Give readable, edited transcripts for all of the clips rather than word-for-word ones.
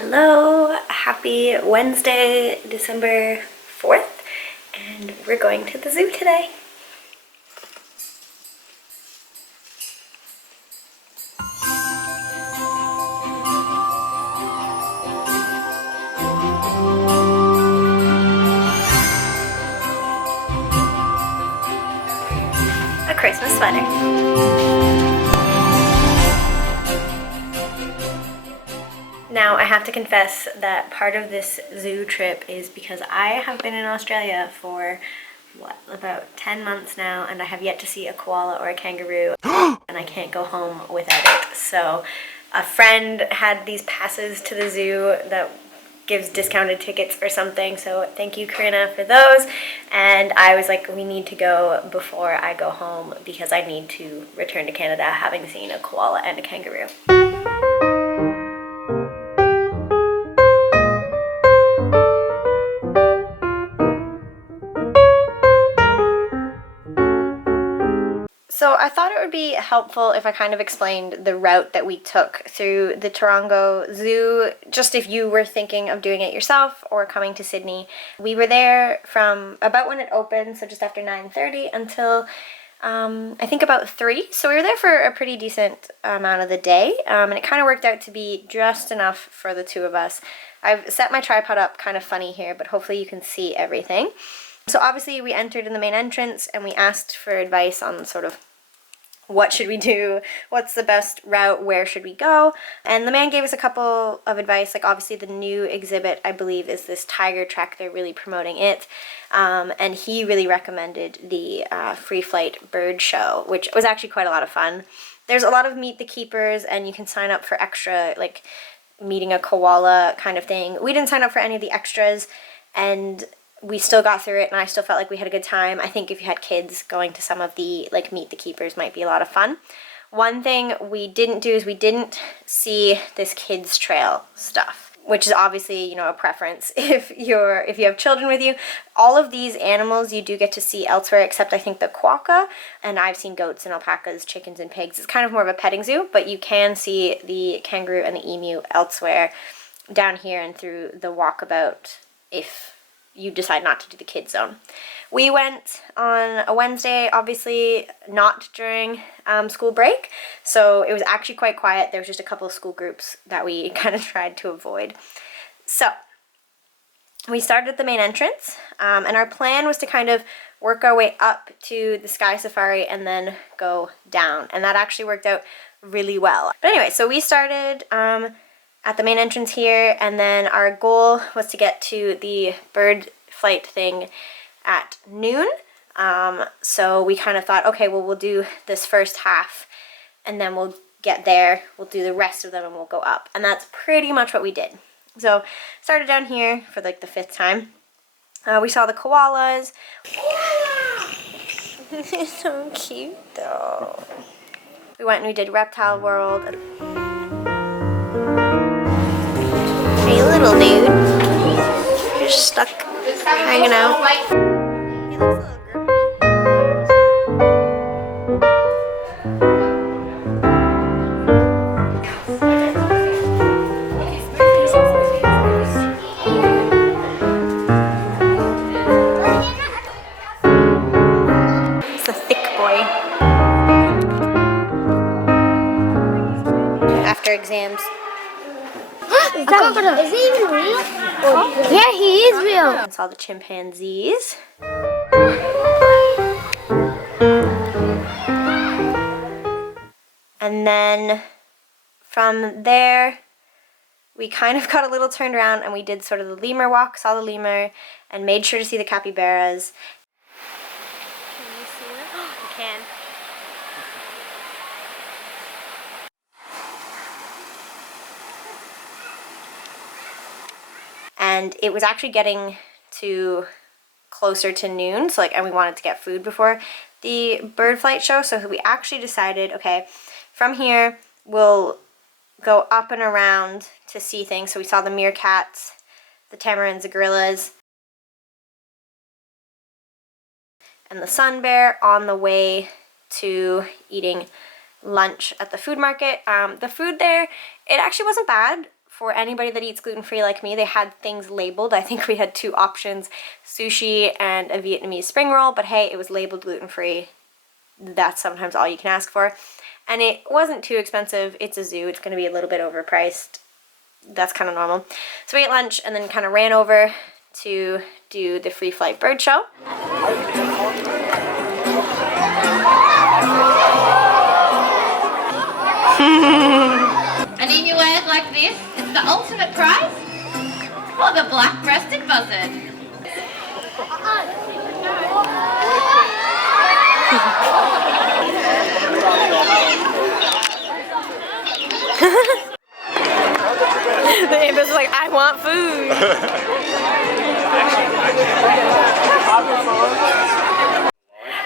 Hello, happy Wednesday, December 4th, and we're going to the zoo today. A Christmas sweater. Now, I have to confess that part of this zoo trip is because I have been in Australia for, about 10 months now, and I have yet to see a koala or a kangaroo, and I can't go home without it. So, a friend had these passes to the zoo that gives discounted tickets or something, so thank you, Karina, for those. And I was like, we need to go before I go home because I need to return to Canada having seen a koala and a kangaroo. So I thought it would be helpful if I kind of explained the route that we took through the Taronga Zoo, just if you were thinking of doing it yourself or coming to Sydney. We were there from about when it opened, so just after 9:30 until I think about 3. So we were there for a pretty decent amount of the day, and it kind of worked out to be just enough for the two of us. I've set my tripod up kind of funny here, but hopefully you can see everything. So obviously we entered in the main entrance and we asked for advice on sort of what should we do, what's the best route, where should we go, and the man gave us a couple of advice. Like obviously the new exhibit I believe is this tiger trek, they're really promoting it, and he really recommended the free flight bird show, which was actually quite a lot of fun. There's a lot of meet the keepers and you can sign up for extra, like meeting a koala kind of thing. We didn't sign up for any of the extras, and we still got through it and I still felt like we had a good time. I think if you had kids, going to some of the like meet the keepers might be a lot of fun. One thing we didn't do is we didn't see this kids trail stuff, which is obviously, you know, a preference if you have children with you. All of these animals you do get to see elsewhere, except I think the quokka, and I've seen goats and alpacas, chickens and pigs. It's kind of more of a petting zoo, but you can see the kangaroo and the emu elsewhere down here and through the walkabout if you decide not to do the kids zone. We went on a Wednesday, obviously not during school break, so it was actually quite quiet. There was just a couple of school groups that we kind of tried to avoid. So we started at the main entrance, and our plan was to kind of work our way up to the Sky Safari and then go down, and that actually worked out really well. But anyway, so we started at the main entrance here, and then our goal was to get to the bird flight thing at noon. So we kind of thought, okay, well, we'll do this first half and then we'll get there, we'll do the rest of them and we'll go up. And that's pretty much what we did. So started down here for like the 5th time. We saw the koalas. They're so cute though. We went and we did Reptile World. Hey little dude, you're stuck hanging out. He looks a little grumpy. It's a thick boy. After exams. Is he even real? Yeah, he is real. That's all the chimpanzees. And then from there, we kind of got a little turned around and we did sort of the lemur walk, saw the lemur, and made sure to see the capybaras. Can you see them? Oh, you can. And it was actually getting to closer to noon, so and we wanted to get food before the bird flight show, so we actually decided, okay, from here we'll go up and around to see things. So we saw the meerkats, the tamarins, the gorillas, and the sun bear on the way to eating lunch at the food market. The food there, it actually wasn't bad for anybody that eats gluten-free like me, they had things labeled. I think we had 2 options, sushi and a Vietnamese spring roll, but hey, it was labeled gluten-free. That's sometimes all you can ask for. And it wasn't too expensive. It's a zoo. It's going to be a little bit overpriced. That's kind of normal. So we ate lunch and then kind of ran over to do the free flight bird show. And Inuit like this, it's the ultimate prize for the black-breasted buzzard. The Ibis was like, I want food.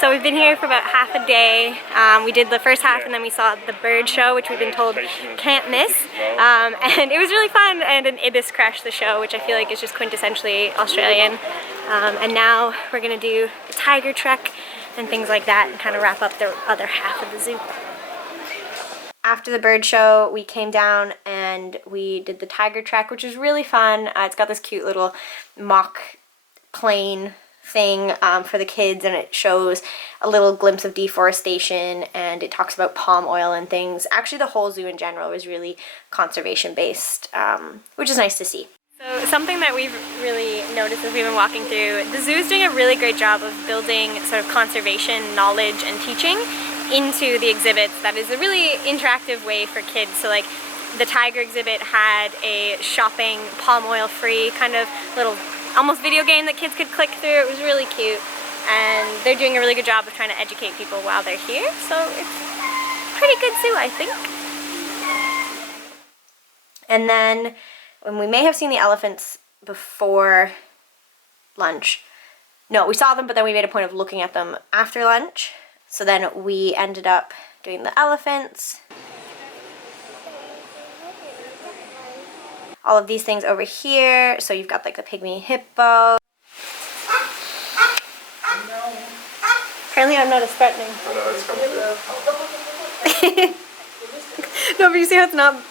So we've been here for about half a day. We did the first half and then we saw the bird show, which we've been told can't miss. And it was really fun, and an Ibis crashed the show, which I feel like is just quintessentially Australian. And now we're gonna do the tiger trek and things like that and kind of wrap up the other half of the zoo. After the bird show, we came down and we did the tiger trek, which is really fun. It's got this cute little mock plane thing for the kids, and it shows a little glimpse of deforestation, and it talks about palm oil and things. Actually, the whole zoo in general is really conservation based, which is nice to see. So something that we've really noticed as we've been walking through, the zoo is doing a really great job of building sort of conservation knowledge and teaching into the exhibits. That is a really interactive way for kids. So like the tiger exhibit had a shopping palm oil free kind of little almost video game that kids could click through. It was really cute, and they're doing a really good job of trying to educate people while they're here. So it's a pretty good zoo, I think. And then when we may have seen the elephants before lunch. No, we saw them, but then we made a point of looking at them after lunch. So then we ended up doing the elephants. All of these things over here. So you've got like the pygmy hippo. Apparently I'm not as threatening. I know, it's coming through. No, but you see how it's not.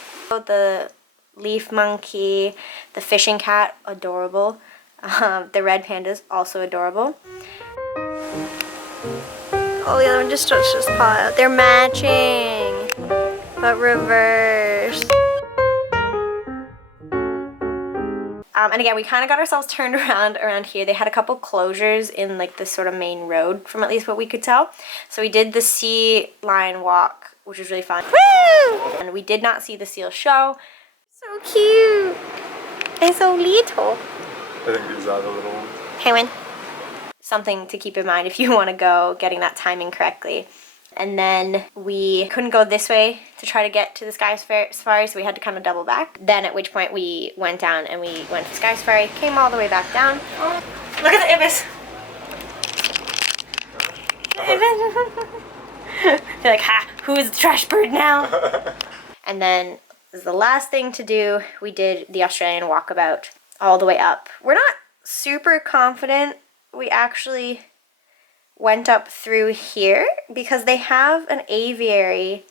The leaf monkey, the fishing cat, adorable. The red pandas, also adorable. Oh, the other one just stretched his paw out. They're matching, but reverse. And again, we kind of got ourselves turned around here. They had a couple closures in like this sort of main road, from at least what we could tell. So we did the sea lion walk, which was really fun. Woo! And we did not see the seal show. So cute. And so little. I think these are the little ones. Penguin. Something to keep in mind if you want to go, getting that timing correctly. And then we couldn't go this way to try to get to the Sky Safari, so we had to kind of double back. Then at which point we went down and we went to Sky Safari, came all the way back down. Oh, look at the Ibis! They're like, ha, who is the trash bird now? And then this is the last thing to do. We did the Australian walkabout all the way up. We're not super confident we actually went up through here because they have an aviary,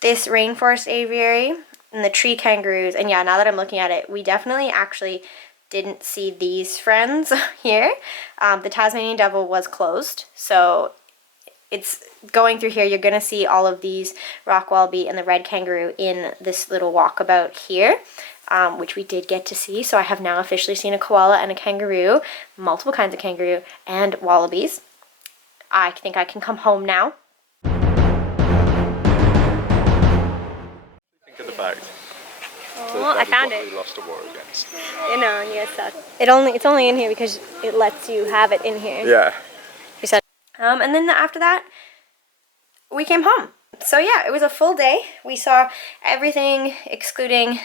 this rainforest aviary, and the tree kangaroos. And yeah, now that I'm looking at it, we definitely actually didn't see these friends here. The Tasmanian devil was closed, so it's going through here. You're gonna see all of these rock wallaby and the red kangaroo in this little walkabout here. Which we did get to see. So I have now officially seen a koala and a kangaroo, multiple kinds of kangaroo, and wallabies. I think I can come home now. Think of the fact Oh, I found it. we lost a war against. You know, you guys suck. It's only in here because it lets you have it in here. Yeah. You said. And then after that, we came home. So yeah, it was a full day. We saw everything excluding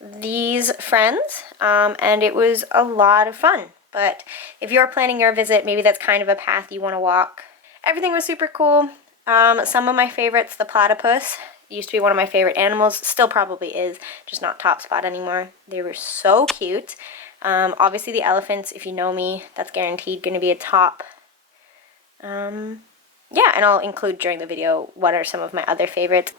these friends, and it was a lot of fun. But if you're planning your visit, maybe that's kind of a path you want to walk. Everything was super cool. Some of my favorites, the platypus, used to be one of my favorite animals, still probably is, just not top spot anymore. They were so cute. Obviously the elephants, if you know me, that's guaranteed going to be a top. Yeah, and I'll include during the video what are some of my other favorites.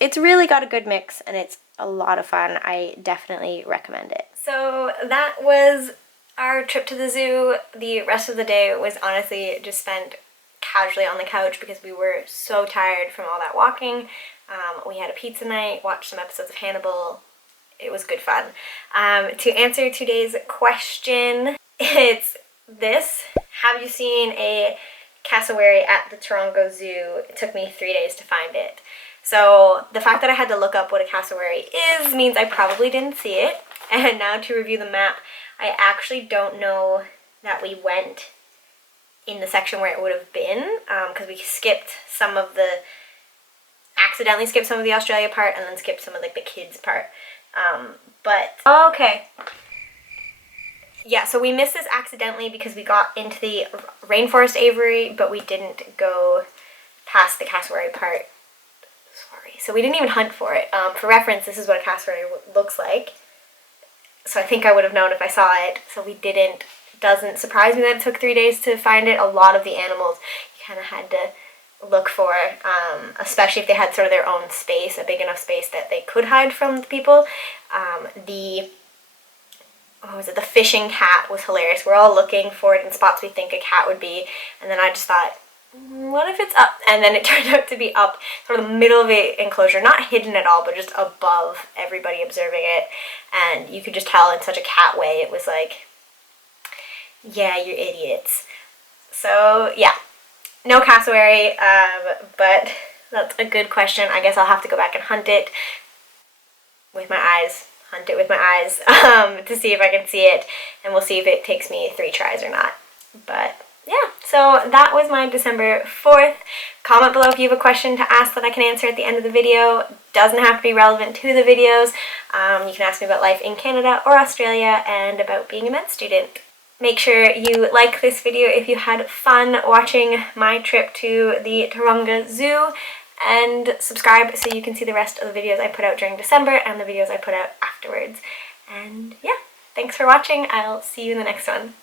It's really got a good mix and it's a lot of fun. I definitely recommend it. So that was our trip to the zoo. The rest of the day was honestly just spent casually on the couch because we were so tired from all that walking. We had a pizza night, watched some episodes of Hannibal. It was good fun. To answer today's question, it's this. Have you seen a cassowary at the Taronga Zoo? It took me 3 days to find it. So the fact that I had to look up what a cassowary is means I probably didn't see it. And now to review the map, I actually don't know that we went in the section where it would have been, because we accidentally skipped some of the Australia part and then skipped some of like the kids part. But okay. Yeah, so we missed this accidentally because we got into the rainforest aviary, but we didn't go past the cassowary part. Sorry. So we didn't even hunt for it. For reference, this is what a cassowary looks like. So I think I would have known if I saw it. So we didn't. It doesn't surprise me that it took 3 days to find it. A lot of the animals you kind of had to look for, especially if they had sort of their own space, a big enough space that they could hide from the people. The fishing cat was hilarious. We're all looking for it in spots we think a cat would be, and then I just thought, what if it's up? And then it turned out to be up sort of the middle of the enclosure, not hidden at all, but just above everybody observing it, and you could just tell in such a cat way. It was like, yeah, you're idiots. So yeah, no cassowary, but that's a good question. I guess I'll have to go back and hunt it with my eyes, to see if I can see it, and we'll see if it takes me 3 tries or not. But yeah, so that was my December 4th. Comment below if you have a question to ask that I can answer at the end of the video. Doesn't have to be relevant to the videos. You can ask me about life in Canada or Australia and about being a med student. Make sure you like this video if you had fun watching my trip to the Taronga Zoo, and subscribe so you can see the rest of the videos I put out during December and the videos I put out afterwards. And yeah, thanks for watching. I'll see you in the next one.